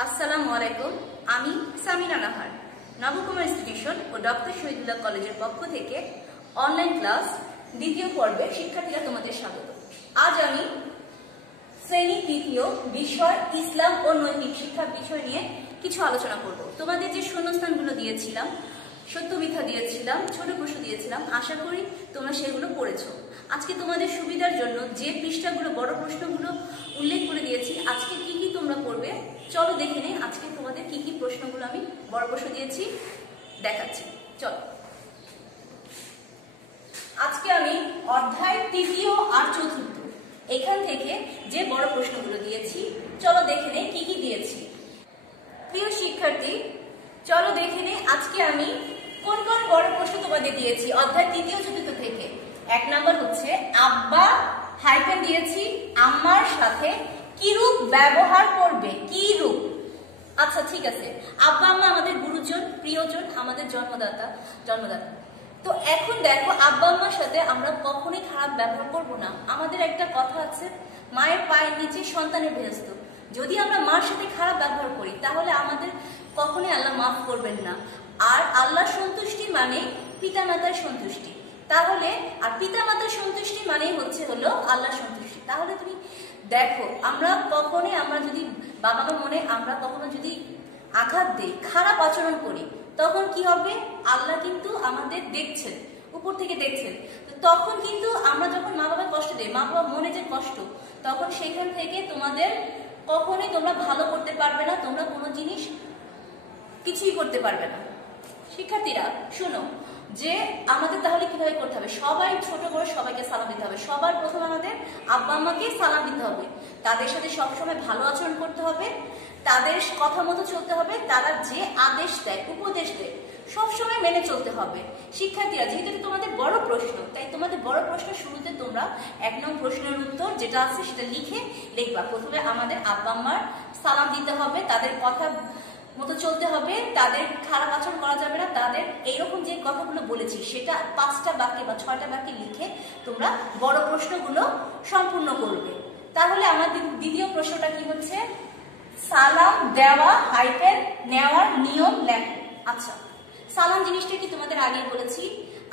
আসসালামু আলাইকুম। আমি সামিনা নাহার, নবকুমার ইনস্টিটিউশন ও ডক্টর শহীদুল্লাহ কলেজের পক্ষ থেকে অনলাইন ক্লাস দ্বিতীয় পর্বের শিক্ষার্থীরা তোমাদের স্বাগত। আজ আমি শ্রেণী তৃতীয় বিষয় ইসলাম ও নৈতিক শিক্ষা বিষয় নিয়ে কিছু আলোচনা করব। তোমাদের যে শূন্যস্থানগুলো দিয়েছিলাম, সত্য মিথ্যা দিয়েছিলাম, ছোট প্রশ্ন দিয়েছিলাম, আশা করি তোমরা সেগুলো পড়েছো। আজকে তোমাদের সুবিধার জন্য যে পৃষ্ঠাগুলো বড় প্রশ্নগুলো উল্লেখ করে দিয়েছি, আজকে কি কি তোমরা পড়বে চলো দেখে নেই। আজকে তোমাদের কি কি প্রশ্নগুলো আমি বড় প্রশ্ন দিয়েছি দেখাচ্ছি, চলো। আজকে আমি অধ্যায় তৃতীয় আর চতুর্থ এখান থেকে যে বড় প্রশ্নগুলো দিয়েছি চলো দেখে নেই কি কি দিয়েছি। প্রিয় শিক্ষার্থী, চলো দেখে নেই আজকে আমি কোন কোন বড় প্রশ্ন তোমাদের দিয়েছি অধ্যায় তৃতীয় চতুর্থ থেকে। 1 নাম্বার হচ্ছে আব্বা হাইফেন দিয়েছি আম্মার সাথে কি রূপ ব্যবহার করবে, কি রূপ। আচ্ছা ঠিক আছে, আব্বা আম্মা আমাদের গুরুজন, প্রিয়জন, আমাদের জন্মদাতা। তো এখন দেখো, আব্বা আম্মার সাথে আমরা কখনোই খারাপ ব্যবহার করব না। আমাদের একটা কথা আছে, মায়ের পায়ের নিচে সন্তানের বেহেশত। যদি আমরা মার সাথে খারাপ ব্যবহার করি তাহলে আমাদের কখনোই আল্লাহ মাফ করবেন না। আর আল্লাহর সন্তুষ্টি মানে পিতামাতার সন্তুষ্টি, তাহলে আর পিতামাতার সন্তুষ্টি মানেই হলো আল্লাহর সন্তুষ্টি। তাহলে তুমি দেখো, আমরা যদি বাবা মা মনে আমরা কখনো যদি আঘাত দেই, খারাপ আচরণ করি, তখন কি হবে? আল্লাহ কিন্তু আমাদের দেখছেন, উপর থেকে দেখছেন। তো তখন কিন্তু আমরা যখন মা বাবা কষ্ট দেই, মা বাবা মনে যে কষ্ট, তখন সেখান থেকে তোমাদের কখনোই তোমরা ভালো করতে পারবে না, তোমরা কোনো জিনিস কিছুই করতে পারবে না। শিক্ষার্থীরা শোনো, যে আমাদের তাহলে কিভাবে করতে হবে? সবাই ছোট বড় সবাইকে সালাম দিতে হবে। সবার প্রথম আমাদের আব্বা আম্মাকে সালাম দিতে হবে, তাদের সাথে সবসময় ভালো আচরণ করতে হবে, তাদের কথা মতো চলতে হবে, তারা যে আদেশ দেয়, উপদেশ দেয়, সবসময় মেনে চলতে হবে। শিক্ষার্থীরা, যেহেতু তোমাদের বড় প্রশ্ন, তাই তোমাদের বড় প্রশ্ন শুরুতে তোমরা 1 নং প্রশ্নের উত্তর যেটা আছে সেটা লিখবা। প্রথমে আমাদের আব্বা আম্মার সালাম দিতে হবে, তাদের কথা মতো চলতে হবে, তাদের খারাপ আচরণ করা যাবে না, তাদের এইরকম যে কথাগুলো বলেছি সেটা 5টা বাক্যে বা 6টা বাক্যে লিখে তোমরা বড় প্রশ্নগুলো সম্পূর্ণ করবে। তাহলে আমাদের দ্বিতীয় প্রশ্নটা কি হচ্ছে? সালাম দেওয়া হাইফেন নেওয়ার নিয়ম লেখো। আচ্ছা, সালাম জিনিসটা কি তোমাদের আগে বলেছি।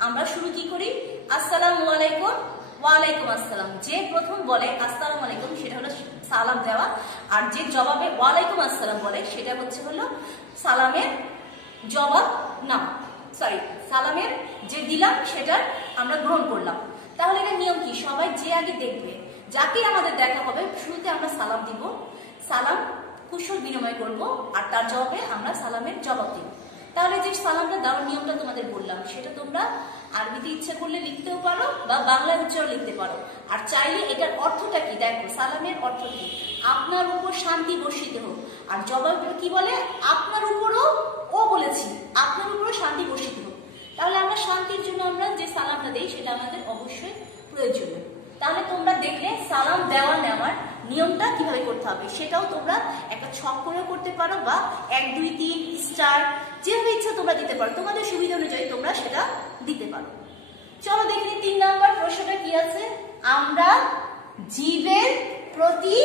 আমরা শুরু কি করি? আসসালামু আলাইকুম, ওয়ালাইকুম আসসালাম। যে প্রথম বলে আসসালামু আলাইকুম সেটা হলো সালাম দেওয়া, আর যে জবাবে ওয়ালাইকুম আসসালাম বলে সেটা হলো সালামের জবাব না, সালামের যে দিলাম সেটা আমরা গ্রহণ করলাম। তাহলে এটা নিয়ম কি? সবাই যে আগে দেখবে, যাকে আমাদের দেখা হবে, শুরুতে আমরা সালাম দিব, সালাম কুশল বিনিময় করব, আর তার জবাবে আমরা সালামের জবাব দিব। তাহলে যে সালামটা দেওয়ার নিয়মটা তোমাদের বললাম, সেটা তোমরা আরবিতে ইচ্ছে করলে লিখতেও পারো বা বাংলায় উচ্চারণ লিখতে পারো। আর চাইলে এটার অর্থটা কি দেখো, সালামের অর্থ কি? আপনার উপর শান্তি বর্ষিত হোক। আর জবাবটা কি বলে? আপনার উপরও, ও বলেছি আপনার উপরও শান্তি বর্ষিত হোক। তাহলে আমরা শান্তির জন্য আমরা যে সালামটা দেই সেটা আমাদের অবশ্যই প্রয়োজনীয়। তাহলে তোমরা দেখলে সালাম দেওয়া নেওয়ার নিয়মটা কিভাবে করতে হবে সেটাও তোমরা একটা ছক করেও করতে পারো, বা 1 2 3 স্টার যেভাবে ইচ্ছা তোমরা দিতে পারো, তোমাদের সুবিধা অনুযায়ী তোমরা সেটা দিতে পারো। চলো দেখি 3 নাম্বার প্রশ্নটা কি আছে। আমরা জীবের প্রতি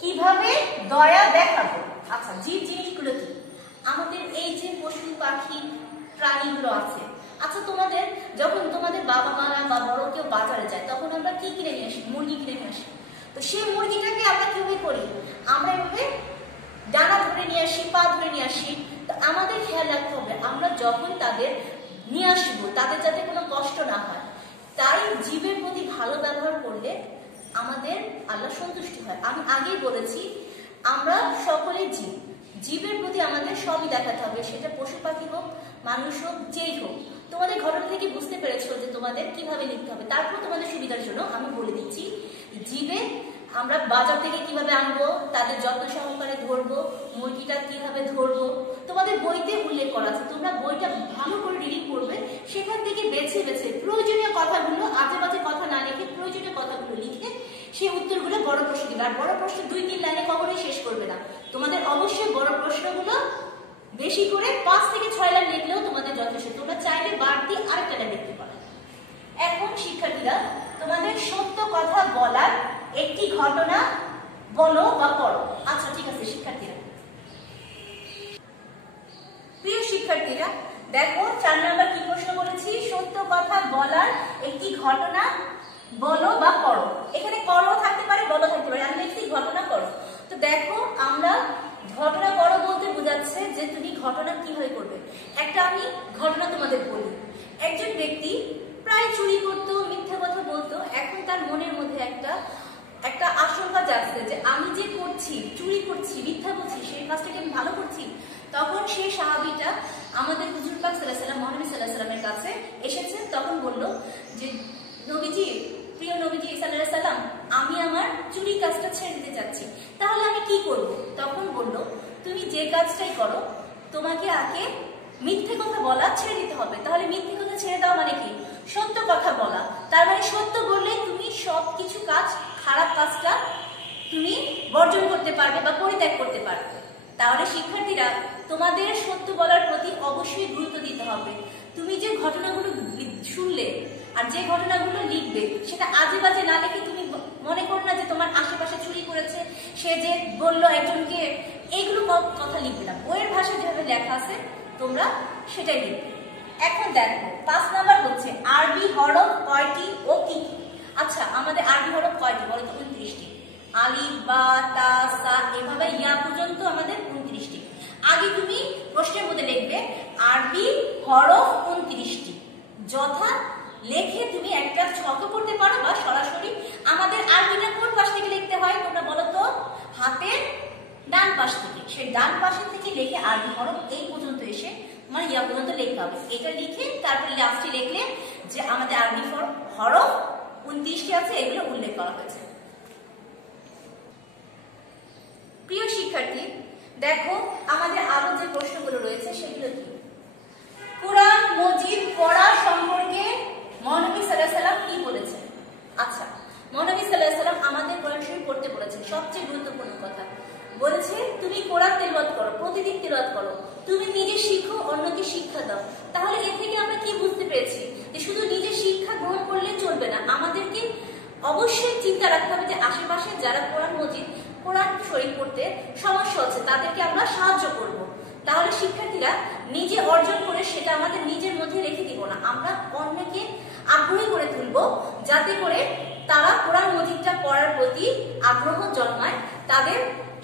কিভাবে দয়া দেখাবো? আচ্ছা, জীব জিনিসগুলো কি? আমাদের এই যে পশু পাখি প্রাণীগুলো আছে। আচ্ছা, তোমাদের যখন তোমাদের বাবা মারা বা বড় কেউ বাজারে যায়, তখন আমরা কি কিনে নিয়ে আসি? মুরগি কিনে নিয়ে আসি। তো সেই মুরগিটাকে আমরা কিভাবে করি? আমরা এভাবে ডানা ধরে নিয়ে আসি, পা ধরে নিয়ে আসি। তো আমাদের খেয়াল রাখতে হবে, আমরা যখন তাদের নিয়ে আসবো তাদের যাতে কোনো কষ্ট না হয়। তাই জীবের প্রতি ভালো ব্যবহার করলে আমাদের আল্লাহ সন্তুষ্টি হয়। আমি আগেই বলেছি, আমরা সকলে জীবের প্রতি আমাদের সবই দেখাতে হবে, সেটা পশু পাখি হোক, মানুষ হোক, যেই হোক। তোমাদের ঘটনা থেকে বুঝতে পেরেছো যে তোমাদের কিভাবে লিখতে হবে। তারপর তোমাদের সুবিধার জন্য আমি বলে দিচ্ছি, জীবে আমরা বাজার থেকে কিভাবে আনবো, তাদের যত্ন সহকারে ধরবো, মুরগিটা কিভাবে ধরবো, তোমাদের বইতে উল্লেখ করা আছে। তোমরা বইটা ভালো করে রিডিং করবে, সেখান থেকে বেছে বেছে প্রয়োজনীয় কথাগুলো, আজে বাজে কথা না লিখে প্রয়োজনীয় কথাগুলো লিখে সেই উত্তরগুলো বড় প্রশ্ন দিবে। আর বড় প্রশ্ন 2 3 লাইনে কখনোই শেষ করবে না। তোমাদের অবশ্যই বড় প্রশ্নগুলো বেশি করে 5 থেকে 6 লাইন লিখলেও তোমাদের যথেষ্ট। তোমরা চাইলে বাড়তি আরেকটা লাইন লিখতে পারো। এখন শিক্ষার্থীরা, তোমাদের সত্য কথা বলার একটি ঘটনা বলো বা পড়ো। আচ্ছা ঠিক আছে শিক্ষার্থীরা, শিক্ষার্থীরা দেখো 4 নাম্বার কি প্রশ্ন বলেছি, সত্য কথা বলার একটি ঘটনা বলো বা করো। এখানে করো থাকতে পারে, বলো থাকতে পারে, আমি লিখছি ঘটনা করো। তো দেখো আমরা ঘটনা করো বলতে বোঝাচ্ছে যে তুমি ঘটনা কিভাবে করবে। একটা আমি ঘটনা তোমাদের বলি। একজন ব্যক্তি প্রায় চুরি করতো, মিথ্যা কথা বলতো। এখন তার মনের মধ্যে একটা আশঙ্কা জাগছে যে আমি যে করছি, চুরি করছি, মিথ্যা বলছি, সেই কাজটাকে আমি ভালো করছি। তখন সেই সাহাবীটা আমাদের হুজুর পাক সাল্লাল্লাহু আলাইহি ওয়াসাল্লাম, মহানবী সাল্লাল্লাহু আলাইহি ওয়াসাল্লামের কাছে এসেছেন। তখন বলল যে নবীজি, প্রিয় নবীজি সাল্লাল্লাহু আলাইহি ওয়াসাল্লাম, আমি আমার চুরি কাজটা ছেড়ে দিতে চাচ্ছি, তাহলে আমি কি করব? তখন বলল তুমি যে কাজটাই করো তোমাকে আগে মিথ্যে কথা বলা ছেড়ে দিতে হবে। তাহলে মিথ্যে কথা ছেড়ে দেওয়া মানে কি? সত্য কথা বলা। তার মানে সত্য বললে তুমি সবকিছু কাজ, খারাপ কাজটা তুমি বর্জন করতে পারবে বা পরিত্যাগ করতে পারবে। তাহলে শিক্ষার্থীরা তোমাদের সত্য বলার প্রতি অবশ্যই গুরুত্ব দিতে হবে। তুমি যে ঘটনাগুলো শুনলে আর যে ঘটনাগুলো লিখবে সেটা আজে বাজে না লিখে তুমি মনে করো না যে তোমার আশেপাশে চুরি করেছে, সে যে বললো একজনকে, এইগুলো কথা লিখবে না। বইয়ের ভাষায় যেভাবে লেখা আছে তোমরা সেটাই লিখবে। এখন দেখো 5 নাম্বার হচ্ছে আরবি হরফ কয়টি ও কি কি? আচ্ছা, আমাদের আরবি হরফ কয়টি বলো তো? 29টি। আলিফ, বা, তা, সা এভাবে ইয়া পর্যন্ত আমাদের 29টি। আগে তুমি প্রশ্নের মধ্যে লিখবে আরবি হরফ 29টি। যথা লেখে তুমি একটা ছকে পড়তে পারো বা সরাসরি আমাদের আরবিটা কোন পাশ থেকে লিখতে হয় তোমরা বলো তো? হাতের ডান পাশ থেকে। সেই ডান পাশ থেকে লিখে আরবি হরফ এই পর্যন্ত এসে মানে ইয়া পর্যন্ত লিখতে হবে। এটা লিখে তারপর লাস্টে লিখলে যে আমাদের আরবি হরফ 29টি আছে, এগুলো উল্লেখ করা হয়েছে। প্রিয় শিক্ষার্থী দেখো আমাদের আরো যে প্রশ্নগুলো রয়েছে সেগুলো কি? কুরআন মজিদ পড়া সম্পর্কে মহানবী সাল্লাল্লাহু আলাইহি ওয়াসাল্লাম কি বলেছেন? আচ্ছা, মহানবী সাল্লাল্লাহু আলাইহি ওয়াসাল্লাম আমাদের কোরআন শরীফ পড়তে বলেছেন। সবচেয়ে গুরুত্বপূর্ণ কথা বলেছে তুমি কোরআন তেলাওয়াত করো, প্রতিদিন তেলাওয়াত করো, তুমি নিজে শিখো, অন্যকে শিক্ষা দাও। তাহলে এর থেকে আমরা কি বুঝতে পেরেছি যে শুধু নিজে শিক্ষা গ্রহণ করলে চলবে না, আমাদেরকে অবশ্যই চিন্তা রাখতে হবে যে আশেপাশে যারা কোরআন মজিদ, কোরআন শরীফ পড়তে সমস্যা হচ্ছে তাদেরকে আমরা সাহায্য করব। তাহলে শিক্ষার্থীরা নিজে অর্জন করে সেটা আমাদের নিজের মধ্যে রেখে দিব না, আমরা অন্যকে আগ্রহী করে তুলব যাতে করে তারা কোরআন মজিদটা পড়ার প্রতি আগ্রহ জন্মায়, তাদের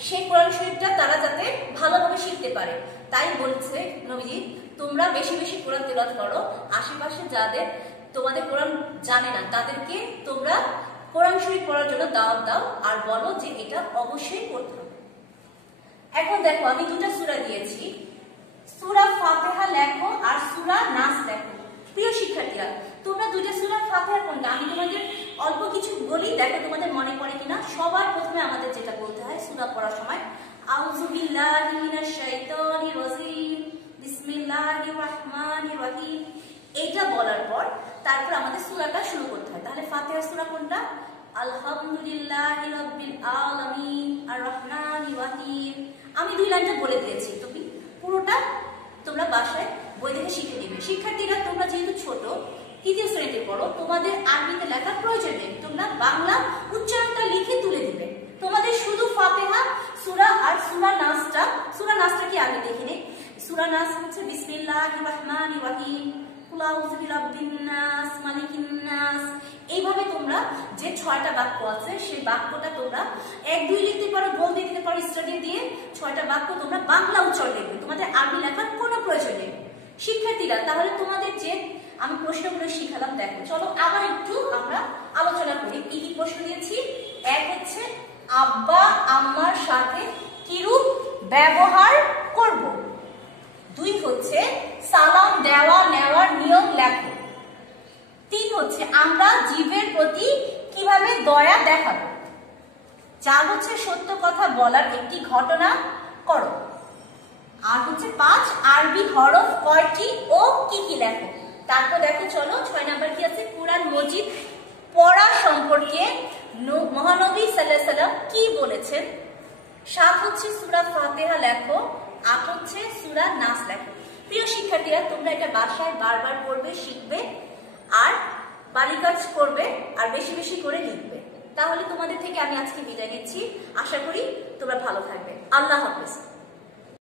সেই কোরআন শরীফটা তারা যাতে ভালোভাবে শিখতে পারে। তাই বলছে নবীজি তোমরা বেশি বেশি কোরআন তেলাওয়াত করো, আশেপাশে যাদের তোমাদের কোরআন জানে না তাদেরকে তোমরা কোরআন শরীফ পড়ার জন্য দাওয়াত দাও আর বলো যে এটা অবশ্যই পড়তে হবে। এখন দেখো আমি দুটো সূরা দিয়েছি, সূরা ফাতিহা লেখো আর সূরা নাস লেখো। প্রিয় শিক্ষার্থীরা তোমরা দুইটা সূরা ফাতিহা কোনটা আমি তোমাদের অল্প কিছু বলি, দেখো তোমাদের মনে পড়ে কিনা। সবার প্রথমে আমাদের যেটা বলতে হয় সূরা পড়ার সময়, আউযু বিল্লাহি মিনাশ শাইতানির রাজিম বিসমিল্লাহির রাহমানির রহিম, এটা বলার পর তারপর আমাদের সূরাটা শুরু করতে হয়। তাহলে ফাতিহা সূরা কোনটা? আলহামদুলিল্লাহি রাব্বিল আলামিন আর রহমানির রহিম। আমি 2 লাইনটা বলে দিয়েছি, তুমি পুরোটা তোমরা বাসায় বই দেখে শিখে নেবে। শিক্ষার্থীরা তোমরা যেহেতু ছোট, 3য় শ্রেণীতে পড়ো, তোমাদের আরবিতে লেখার প্রয়োজন নেই, তোমরা বাংলা উচ্চারণটা লিখে তুলে দিবে। তোমাদের শুধু ফাতিহা সূরা আর সূরা নাসটা কি আগে দেখে নে। সূরা নাস হচ্ছে বিসমিল্লাহির রহমানির রহিম, কুল আউযু বিরাব্বিন নাস মালিকিন নাস। এইভাবে তোমরা যে 6টা বাক্য আছে সেই বাক্যটা তোমরা 1-2 লিখতে পারো, গোল দিয়ে দিতে পারো স্টাডি দিয়ে। 6টা বাক্য তোমরা বাংলা উচ্চারণ লিখবে, তোমাদের আরবি লেখার কোনো প্রয়োজন নেই। শিক্ষার্থীরা তাহলে তোমাদের যে আমি প্রশ্নগুলো শিখালাম দেখো, চলো আবার একটু আমরা আলোচনা করি কি কি প্রশ্ন দিয়েছি। 1 হচ্ছে আব্বা আম্মার সাথে কিরূপ ব্যবহার করব। 2 হচ্ছে সালাম দেওয়া নেওয়ার নিয়ম লেখো। 3 হচ্ছে আমরা জীবের প্রতি কিভাবে দয়া দেখাবো। 4 হচ্ছে সত্য কথা বলার একটি ঘটনা করো। আর হচ্ছে 5 আরবি হরফ কয়টি ও কি কি লেখো। তারপর দেখো চলো 6 নাম্বার কি আছে, কুরআন মজিদ পড়া সম্পর্কে মহানবী সাল্লাল্লাহু আলাইহি ওয়াসাল্লাম কি বলেছেন। 7 হচ্ছে সূরা ফাতিহা লেখো। 8 হচ্ছে সূরা নাস লেখো। প্রিয় শিক্ষার্থীরা তোমরা এটা বাসায় বারবার পড়বে, শিখবে আর বাড়ির কাজ করবে আর বেশি বেশি করে লিখবে। তাহলে তোমাদের থেকে আমি আজকে বিদায় নিচ্ছি, আশা করি তোমরা ভালো থাকবে। আল্লাহ হাফেজ।